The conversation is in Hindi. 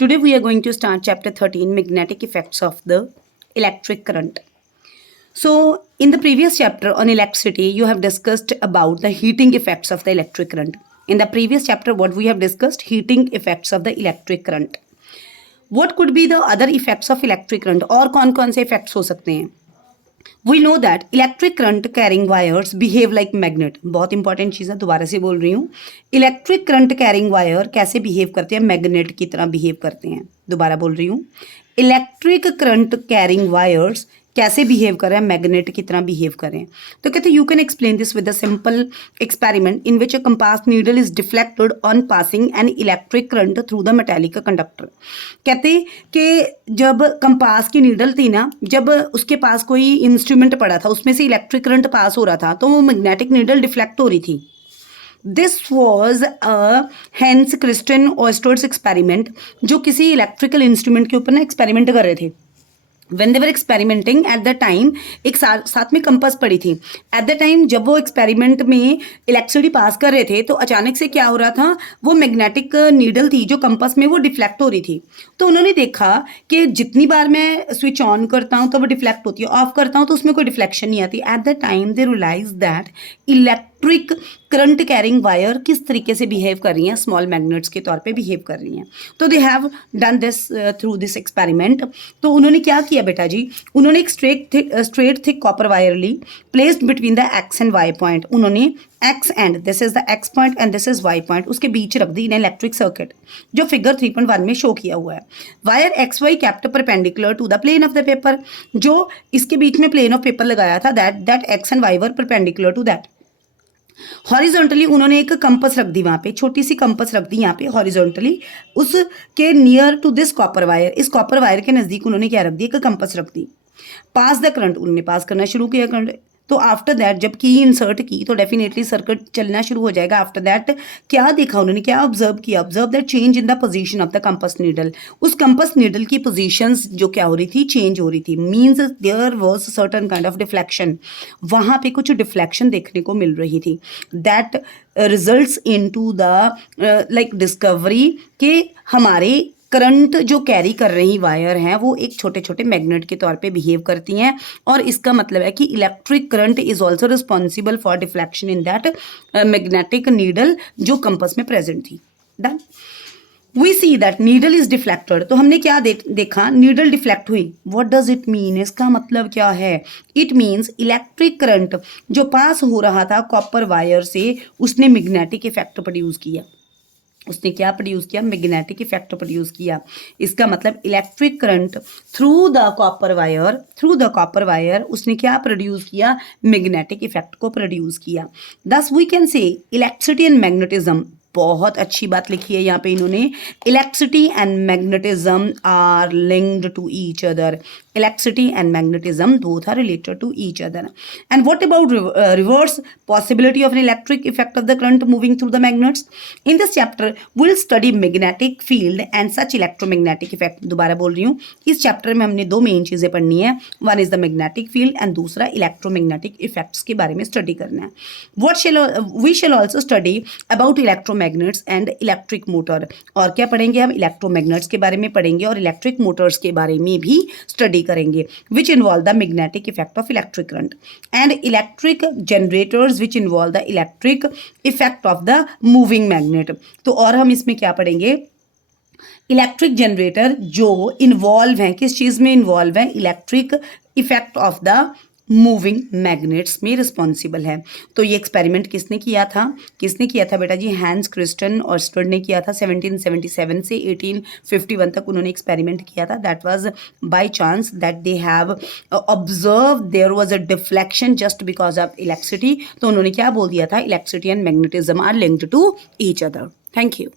Today we are going to start chapter 13, magnetic effects of the electric current. So in the previous chapter on electricity, you have discussed about the heating effects of the electric current. In the previous chapter, what we have discussed, heating effects of the electric current. What could be the other effects of electric current? और कौन-कौन से effects हो सकते हैं? We know that electric current carrying wires behave like magnet. बहुत इंपॉर्टेंट चीज़ है, दोबारा से बोल रही हूँ. इलेक्ट्रिक करंट कैरिंग वायर कैसे बिहेव करते हैं? मैग्नेट की तरह बिहेव करते हैं. दोबारा बोल रही हूँ, इलेक्ट्रिक करंट कैरिंग वायर्स कैसे बिहेव कर रहे हैं? मैग्नेट की तरह बिहेव कर रहे हैं. तो कहते हैं you can explain this with a simple experiment in which a compass needle is deflected on passing an electric current through the metallic conductor. कहते हैं कि जब कंपास की नीडल थी ना, जब उसके पास कोई इंस्ट्रूमेंट पड़ा था, उसमें से इलेक्ट्रिक करंट पास हो रहा था, तो वो मैग्नेटिक नीडल डिफ्लेक्ट हो रही थी. This was a Hans Christian Oersted's experiment, जो किसी इलेक्ट्रिकल इंस्ट्रूमेंट के ऊपर ना एक्सपेरिमेंट कर रहे थे. When they were experimenting at the time, एक साथ में कंपास पड़ी थी. At the time जब वो एक्सपेरिमेंट में इलेक्ट्रिसिटी पास कर रहे थे, तो अचानक से क्या हो रहा था, वो मैग्नेटिक नीडल थी जो कंपास में, वो डिफ्लेक्ट हो रही थी. तो उन्होंने देखा कि जितनी बार मैं स्विच ऑन करता हूँ तो वो डिफ्लेक्ट होती है, ऑफ करता हूँ तो उसमें कोई डिफ्लेक्शन नहीं आती. At the time they realise that electric current carrying wire किस तरीके से बिहेव कर रही हैं, स्मॉल मैग्नेट्स के तौर पे बिहेव कर रही हैं. तो they have done this through this experiment. तो उन्होंने क्या किया बेटा जी, उन्होंने एक स्ट्रेट थिक कॉपर वायर ली, placed between the X and Y point. उन्होंने X and this is the X point and this is Y point, उसके बीच रख दी इन इलेक्ट्रिक सर्किट, जो फिगर 3.1 में शो किया हुआ है. Wire X Y kept perpendicular to the plane of the paper, जो इसके बीच में प्लेन ऑफ पेपर लगाया था, that X and Y were perpendicular to that. Horizontally उन्होंने एक कंपास रख दी, वहां पे छोटी सी कंपास रख दी, यहाँ पे हॉरिजॉन्टली उसके near to this copper wire, इस कॉपर वायर के नजदीक उन्होंने क्या रख दी, एक कंपास रख दी. पास द करंट, उन्होंने पास करना शुरू किया करंट. तो आफ्टर दैट जब की इंसर्ट की तो डेफिनेटली सर्किट चलना शुरू हो जाएगा. आफ्टर दैट क्या देखा उन्होंने, क्या ऑब्जर्व किया, observe that change in the position of the compass needle. उस कंपास नीडल की पोजीशंस जो क्या हो रही थी, चेंज हो रही थी. Means there was certain kind of deflection, वहाँ पे कुछ डिफ्लेक्शन देखने को मिल रही थी. That results into the like discovery के हमारे करंट जो कैरी कर रही वायर हैं वो एक छोटे छोटे मैग्नेट के तौर पे बिहेव करती हैं. और इसका मतलब है कि electric current is also responsible for deflection in that magnetic needle जो कंपास में प्रेजेंट थी. Done. We see that needle is deflected. तो हमने क्या देखा, नीडल डिफ्लेक्ट हुई. व्हाट डज इट मीन, इसका मतलब क्या है? इट मीन्स इलेक्ट्रिक करंट जो पास हो रहा था कॉपर वायर से, उसने मैग्नेटिक इफेक्ट प्रोड्यूस किया. उसने क्या प्रोड्यूस किया, मैग्नेटिक इफेक्ट प्रोड्यूस किया. इसका मतलब electric current through the copper wire उसने क्या प्रोड्यूस किया, मैग्नेटिक इफेक्ट को प्रोड्यूस किया. Thus we can say electricity and magnetism, बहुत अच्छी बात लिखी है यहाँ पे इन्होंने, electricity and magnetism are linked to each other. Electricity and magnetism both are related to each other. And what about reverse possibility of an electric effect of the current moving through the magnets? In this chapter we'll study magnetic field and such electromagnetic effect. दोबारा बोल रही हूँ, इस चैप्टर में हमने दो मेन चीज़ें पढ़नी है. One is the magnetic field and दूसरा इलेक्ट्रोमैग्नेटिक इफेक्ट्स के बारे में स्टडी करना है. We shall also study about electromagnets and electric motor. और क्या पढ़ेंगे हम, इलेक्ट्रोमैग्नेट्स के बारे में पढ़ेंगे और इलेक्ट्रिक मोटर्स के बारे में भी स्टडी करेंगे, which involve the magnetic effect of electric current, and electric generators which involve the electric effect of the moving magnet. तो और हम इसमें क्या पढ़ेंगे, इलेक्ट्रिक जनरेटर जो इन्वॉल्व हैं, किस चीज़ में इन्वॉल्व हैं, electric effect of the moving magnets में रिस्पॉन्सिबल है. तो ये एक्सपेरिमेंट किसने किया था बेटा जी, हैंस क्रिस्टियन ऑयस्टर ने किया था. 1777 से 1851 तक उन्होंने एक्सपेरिमेंट किया था. That was by chance that they have observe there was a deflection just because of electricity. तो उन्होंने क्या बोल दिया था, electricity and magnetism are linked to each other. Thank you.